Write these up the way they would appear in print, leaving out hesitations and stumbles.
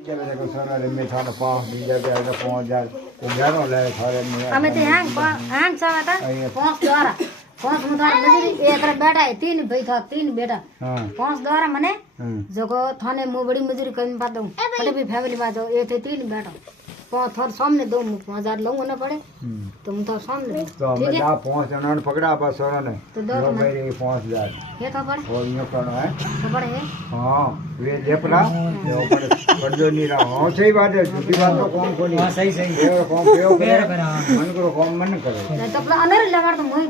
અમે તો હેંગ સાવા પાંચ દ્વારા પાંચ મુઠાર મજૂરી એક બેટા तीन भाई था तीन बेटा पांच द्वारा मने जगो थाने मु बड़ी मजूरी कर पाता हूँ बड़े भी फैमिली बात हो ये थे 3 बेटा पांच थोड़ा सामने दो 5000 लूंगा ना पड़े तुम तो सामने तो मैं जा 5 जन पकड़ा बस सोना ने तो दो मेरे 5000 ये तो पड़े और यो करना है तो पड़े है हां वे देपला जो पर बड़ो नहीं रहा हां सही बात है झूठी बात तो कौन कोनी हां सही सही कौन कयो मन करो कौन मन करे तो अपना अनर लगा तो मोई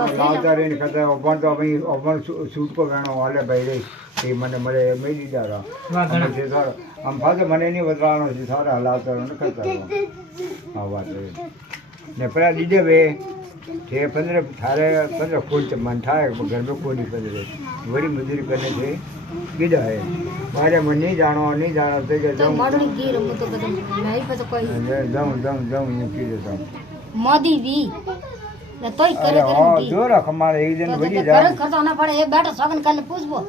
तो लावता रे कहता ओपन तो भाई ओपन सूट को गाणो वाले भाई रे એ મને મળે મેં દીધા હતા આમ ફાજે મને નહીં બદલાવાનો છે સારા હલાવતા ને કરતા હા વાત ને પેલા દીધે બે છે 15 થારે 15 ફૂલ મન થાય ઘર में कोई नहीं करे बड़ी मजदूरी करने से દીધા હે મારે મને નહીં જાણો તો કે तो माडनी की रमु तो कदम नहीं पता कोई જાઉં હું કી દેતા मोदी भी ना तोय करे हां जो रख हमारे एक दिन बड़ी जा कर खर्चा ना पड़े ये बेटा सगन कल पूछबो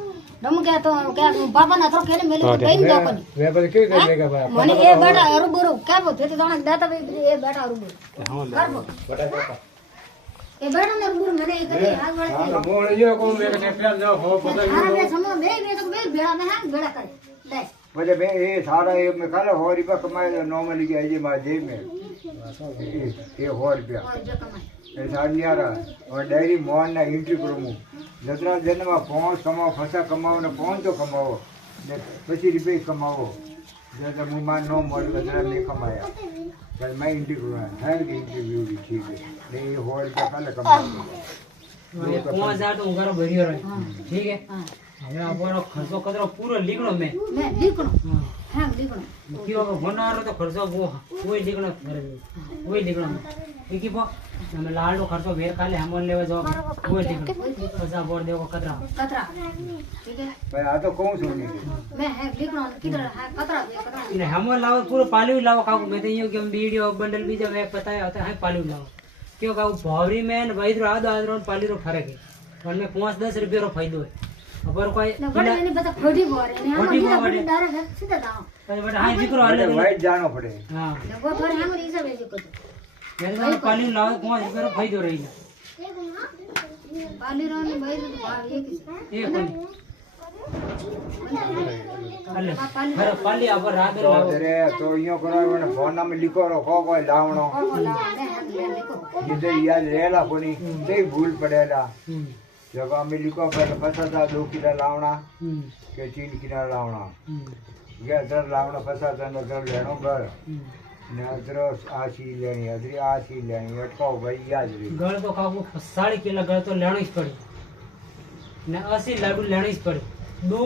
रम के तो क्या पापा ना तो केने मेले तो टाइम दो कोनी वे पर के करेगा बा मने ए बेटा अरुबुरु क्या बो थे तो दाना देता ए बेटा अरुबुरु करबो बड़ा बेटा ए बेटा ने अरुबुरु मने ए करे हाथ वाले हां मोड़ जो को वे के फेल जाओ हो पता हां बे समो बे तो बे बेड़ा में हां बेड़ा करे ले मुझे बे ये सारा ये में करे 100 रुपया कमाए नॉर्मली के जे मार जेब में ये 100 रुपया और जो कमाए એ સાડિયારા और डायरी मोहन ना एंट्री करूँ जतरा जन में 5 कमाओ फसा कमाओ ने 5 तो कमाओ ने 25 रुपये कमाओ जैसे मुमान नो मोड़ जरा नहीं कमाया चल मैं एंट्री करूँ है इंटरव्यू भी ठीक है नहीं होल का कल कमाओ ये 5000 तो उगारो भरियो रहे ठीक है हमरा आपरो खर्चो कदरो पूरो लिखणो मैं लिखणो हां लिखणो क्यों होनारो तो खर्चो वो कोई लिखणो करे कोई लिखणो एकी पो हमें लाडो खर्चो भेर काले हमन लेवे जो कोई लिखणो पैसा बोर देव कतरा ठीक है पर आ तो कौन सुनी मैं है लिखणो किधर है कतरा ने हमन लाओ पूरो पालू लाओ काऊ मैं तो यो के वीडियो बंडल भी जब मैं बताया होता है पालू लाओ क्यों काऊ भावरी में वैद्रो आदरो पालू रो फरक है और में 5-10 रुपया रो फायदो है अबर कोई ना बड़े नहीं पता खोटी बोरे ने हम बड़ी डायरेक्ट सीधा दाओ बट हां जिक्र हाले वाइट जानो पड़े हां वो थोड़े हम इसे भेज को मेरे को पालू लाओ 5 रुपया रो फायदो रही पाली रो ने भाई तो भाव ये किस ये कोनी अल्ले मेरा पाली अबर रात तो तेरे तो यो करो ने फोन में लिखो रो कोई लावणो जिधर याद रहेला कोनी ते भूल पड़ेला जब हमें लिखो पर फसा था 2 किलो लावना के 3 किलो लावना ये अदर लावना फसा था नजर लेनो घर ने अदर आशी लेनी अदरी आशी लेनी अटकाओ भाई याद रही गळ तो काकू 3.5 किलो गळ तो लेनो ही पड़े ने 80 लाडू लेनो ही पड़े 2